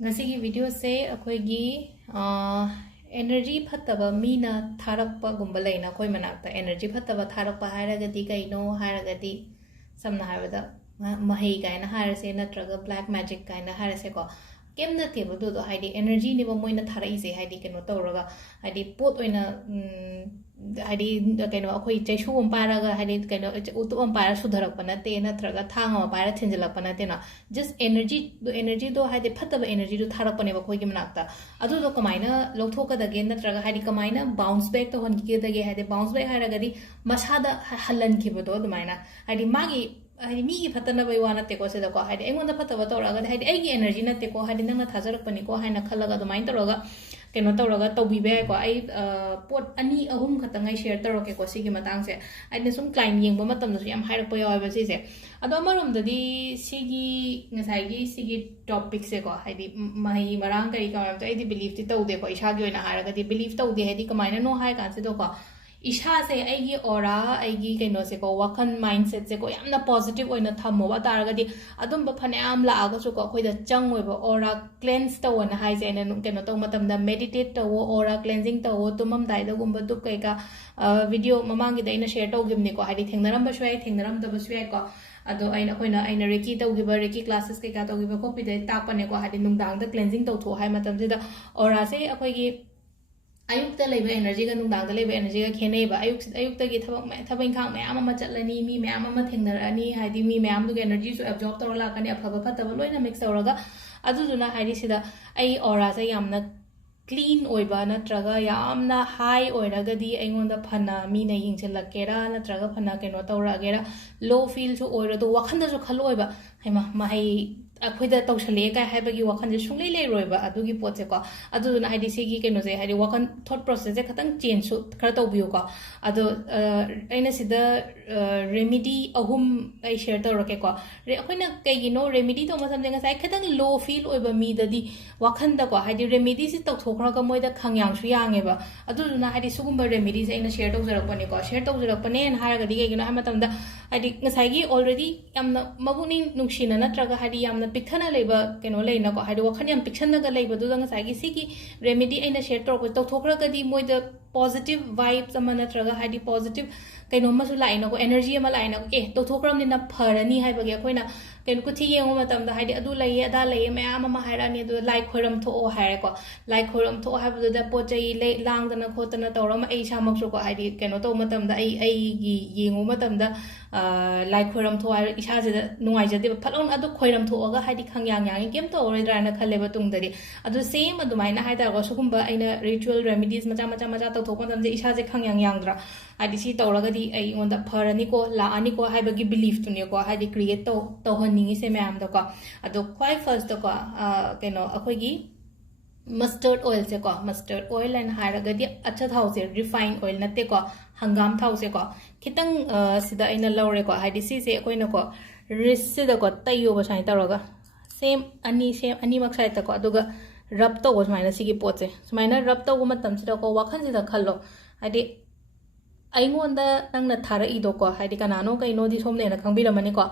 ngasi video se akhoi gi energy Fattaba Mina Towrakpa gumba leina khoi manakta energy Fattaba Towrakpa hairagadi kaino hairagadi samna haibada mahei kaina hairase natraga black magic kaina hairase ko kem na te bodu do haidi energy ni bo moina tharai se haidi keno tawraga haidi pot oina haidi keno akhoi chaisu om paraga haidi keno utu om para sudharakpa na te natraga thanga om para thinjalakpa na te na just energy do haidi Fattaba energy do tharakpa ne ba khoi gi manakta adu do kamaina lokthoka dage natraga haidi kamaina bounce back to hon gi dage haidi bounce back hairagadi masada halan ki bodo dumaina haidi magi haidi mi gi Fattanaba wana te ko se da ko haidi engonda Fattaba tawraga haidi ai energy na te ko haidi nangna thajarakpani ko haina khalaga dumain tawraga keno tawraga tawbibe ko ai pot ani ahum khatangai share tawrake ko sigi matang se ai sum client yengba matam su yam hairakpa yawa ba se ado amarom dadi sigi ngasai gi sigi topic se ko haidi mai marang kari ka ai di believe ti tawde ko isha gi oina haraga di believe tawde haidi kamaina no hai kan se do ko isha se aigi aura aigi kaino se ko wakan mindset se ko yamna positive oina thammo ba taraga di adum ba phane am la aga su ko khoi da chang oi ba aura cleanse to na hai je na kaino to matam da meditate to aura cleansing to tumam dai da gumba dup kai ka video mamang gi dai na share to gimni ko haidi thengnaram ba shwai thengnaram da ba shwai ko ado aina khoina aina reki to giba reki classes kai ka to giba ko pi dai ta pane ko haidi nungdang da cleansing to tho hai matam ji da aura se akhoi gi ayukta leba energy ga nungdang da leba energy ga khenei ba ayukta gi thabang khang mayam ama chatlani mi mayam ama thengnarani haidi mi mayam du energy su absorb tor la kani aphaba Fattaba loina mix tawraga aduduna haidi sida ai aura sa yamna clean oiba natraga yamna high oiragadi aingonda phana mi na yingchalakera natraga phana keno tawragera low feel su oira do wakhanda su khaloiba haima mahai akhoi tawshale ka haibagi wakhan je sunglei lei roiba adugi potse ko aduna haidi sigi keno je haidi wakhan thought process je khatang change su khara tawbiu ko ado aina sida remedy ahum ai share tawrake ko akhoi kaigino remedy to masam je ngasai khatang low feel oiba mi dadi wakhan da ko haidi remedy si tawthokra ka moida khangyang su yange ba aduna haidi sugumba remedy se aina share tawjarakpani ko share tawjarakpane en haraga di kaigino hamatam da haidi ngasai gi already yamna mabuni nungshina natraga haidi yamna pikthana leiba keno leina ko haidi wakhan yam pikthana ga leiba du dang sagi sigi remedy aina share tor ko tawthokra ga di moida positive vibes amana traga haidi positive kaino masu laina ko energy ama laina ko tawthokram ni na pharani haiba ge koina ken ku thi yengo matam da haidi adu lai ada lai mayam ama hairani du lai khoram tho o haire ko lai khoram tho haibu da pochai le langdana khotana tawram ai samak su ko haidi keno to matam da ai gi yengo matam da lai khoram tho ai isa je nungai je de phalon adu khoiram tho ga haidi khangyang yang kem to ore dra na khale ba tung dari adu same adu mai na haida ko sugumba aina ritual remedies macha to thokon dam je isa je khangyang yang dra haidi si tawraga di ai on da pharani ko la ani ko haiba gi belief tu ne ko haidi create to ningi se mayam da ko ado kwai first da ko keno akhoi gi mustard oil se ko mustard oil and haraga di acha thau se refined oil na te ko hangam thau se ko kitang sida aina lawre ko haidi si se koi na ko wrist se da ko tayo ba sai tawraga same ani mak sai ta ko aduga rub to was maina sigi pot se sumaina rub to matam sida ko wakhan sida khallo haidi aingonda nangna thara ido ko haidi kanano kaino di somne na khangbiramani ko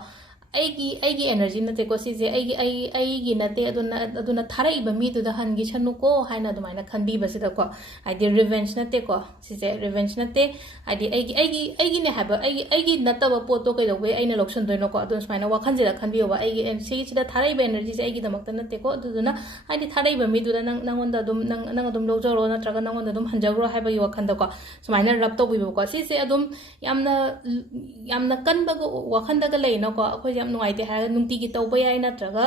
aigi energy na te ko si je aigi na te aduna thara iba mi tu da hangi chanu ko haina dumaina khanbi ba sida ko haidi revenge na te ko si je revenge na te haidi aigi ne haba aigi na ta ba poto kai do be aina loction do no ko adun smaina wakhan jira khanbi ba aigi si sida thara iba energy je aigi damak ta na te ko aduna haidi thara iba mi du da nangonda dum nang dum lo joro na traga nangonda dum hanjagro haiba yi wakhan da ko smaina rap to bi ko si se adum yamna kan ba ko wakhan da ga lei na ko akhoi yam nuai te ha nungti gi tawba yai na traga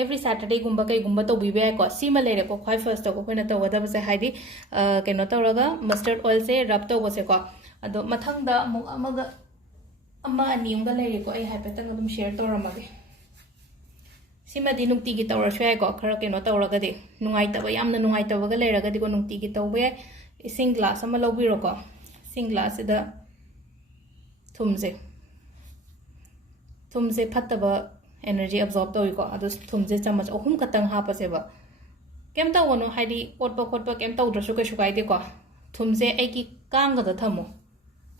every saturday gumba kai gumba to bi be ko sima lere ko khoi first to ko koina to wada ba se haidi keno tawraga mustard oil se rub to se ko ado mathang da mu amaga ama nium ga lere ko ai haipetang dum share to ramage sima di nungti gi tawra shwai ko khara keno tawraga de nungai ta ba yamna nungai ta ba ga lere ga di ko nungti gi tawba yai sing glass ama lobiro ko sing glass da thumse Fattaba energy absorb to ko adu thumse chamach ohum katang ha pa se ba kem ta wono haidi potpa kem ta udra su ka shukai de ko thumse ai ki kang ga da thamo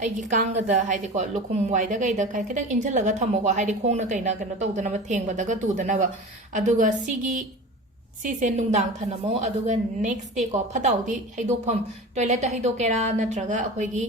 ai ki kang ga da haidi ko lukhum wai da kai da kai kidak injal ga thamo ko haidi khong na kai na to da na ba theng ba da ga tu da na ba aduga sigi सिसे नुंगदांग थनमो अदुगा next day को फताउदी हैदोफम toilet हैदोकेरा नत्रगा अखोइगी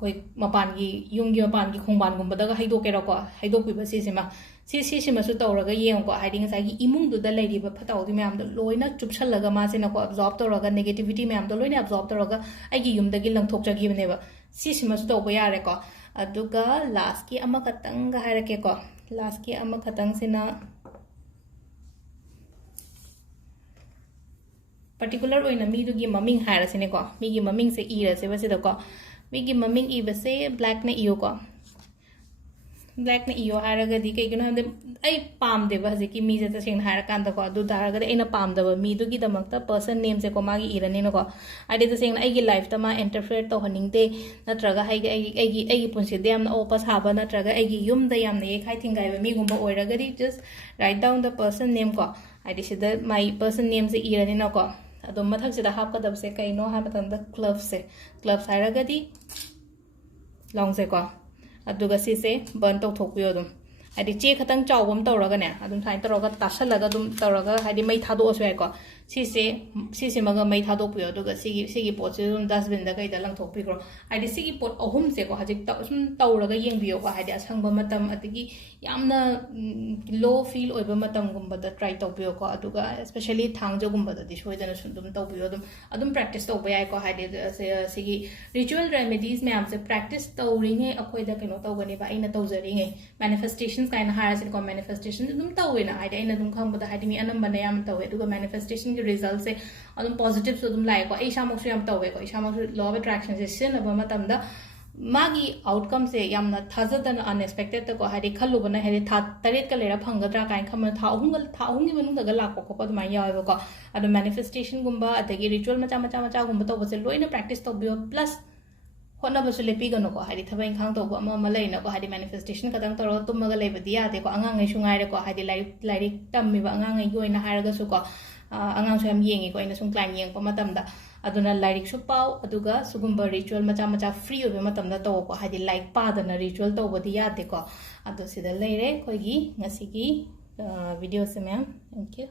कोई मपानगी युंगी मपानगी खोंबानगुंबदगा हैदोकेरा को हैदोपिबा सिसेमा सिसिमसु तौरगा येंगको हाइदि ngसाइगी इमुंगदुदा लैरिबा फताउदी म्यामदो लोइना चुपसलगा मासेनको absorb तौरगा negativity म्यामदो लोइना absorb तौरगा आइगी युमदगी लंगथोकजगिबनेबा सिसिमसु तौबा यारेको अदुगा last की अमा खतंग हायरकेको लास्ट की अमा खतंग सिना पर्टिकुलर ओइना मीदुगी ममिंग हायरसिनेको मीगी ममिंग से इरसे बसिदको मीगी ममिंग इबसे ब्लैक ने इयोको ब्लैक ने इयो हायरगदी कइगिनो हंदे आई पामदेबा हजिकी मीजे तसेंग हायरकांदको अदु दारगदे एना पामदबा मीदुगी दमकता पर्सन नेम से को मागी इरनेनको आइदे तसेंग आइगी लाइफ तमा इंटरफेयर तो हनिंगदे नत्रगा आइगी पुंसिदे यामना ओपस हाबा नत्रगा आइगी युमदा यामना ये खाइ थिंगाइबा मीगुंबा ओइरगदी just write down the person name को आइदे सिदा माई पर्सन नेम से इरनेनको अदो मथक सिदा हापकदबसे कइनो हाबतंदा क्लब्स हायरगदी लॉन्ग से को अदुगा सिसे बर्न तौथोकपियो अदुम हाइदि चे खतंग चावबम तौरगने अदुम थाइन तौरगा तासलगा अदुम तौरगा हाइदि मै थादोसु याइको सिसे मगा मै थादोपियो अदुगा सिगी पोट से अदुम डस्टबिन दा कइदा लंगथोकपिग्रो हाइदि सिगी पोट अहुम से को हजिक सुम तौरगा येंबियो को हाइदि असंगबा मतम अदगी यामना लो फील ओइबा मतम गुंबदा ट्राई तौपियो को अदुगा स्पेशली थांगजो गुंबदा दि सोइदना सुदुम तौपियो अदुम प्रैक्टिस तौबा याइको हाइदि सिगी रिचुअल रेमेडीज मैम से प्रैक्टिस तौरिङे अखोइदा कइनो तौगनिबा आइना तौजरिङे मैनिफेस्टेशंस काइना हायरसिन को मैनिफेस्टेशन अदुम तौवेना हाइदि आइना अदुम खंबदा हाइदि मी अनंबना याम तौवे अदुगा मैनिफेस्टेशन की रिजल्ट से अदुम पॉजिटिव सो अदुम लाइको इसामक्सु याम तौवे को इसामक्सु लॉ ऑफ अट्रैक्शन से सिनबा मतमदा मागी आउटकम से यामना थाजदन अनएक्सपेक्टेड को हाइदि खल्लुबना हाइदि था तरेत का लेरा फंगद्रा काइन खम था अहुंगी मनुंगदा लाको को दुमा यावेबो को अदु मैनिफेस्टेशन गुंबा अदगी रिचुअल मचा गुंबा तौबसे लोइना प्रैक्टिस तौबियो प्लस होनबसु लेपिगनो को हाइदि थबा इंखांग तौबो अमा लैना को हाइदि मैनिफेस्टेशन खतंग तौरो तुमगा लेबदि यादे को अंगांगै सुंगाइरे को हाइदि लाइरिक तम्मिबा अंगांगै गोइना हायरगसु को अंगांगसु याम येंगे को इना सुं क्लाइन येंगपा मतमदा अदुना लाइरिक सु पाउ अदुगा सुगुंबा रिचुअल मचा फ्री ओबे मतमदा तौ को हाइदि लाइक पादना रिचुअल तौबदि यादे को अदु सिदा लेरे खोइगी ngasiगी वीडियो से मैम थैंक यू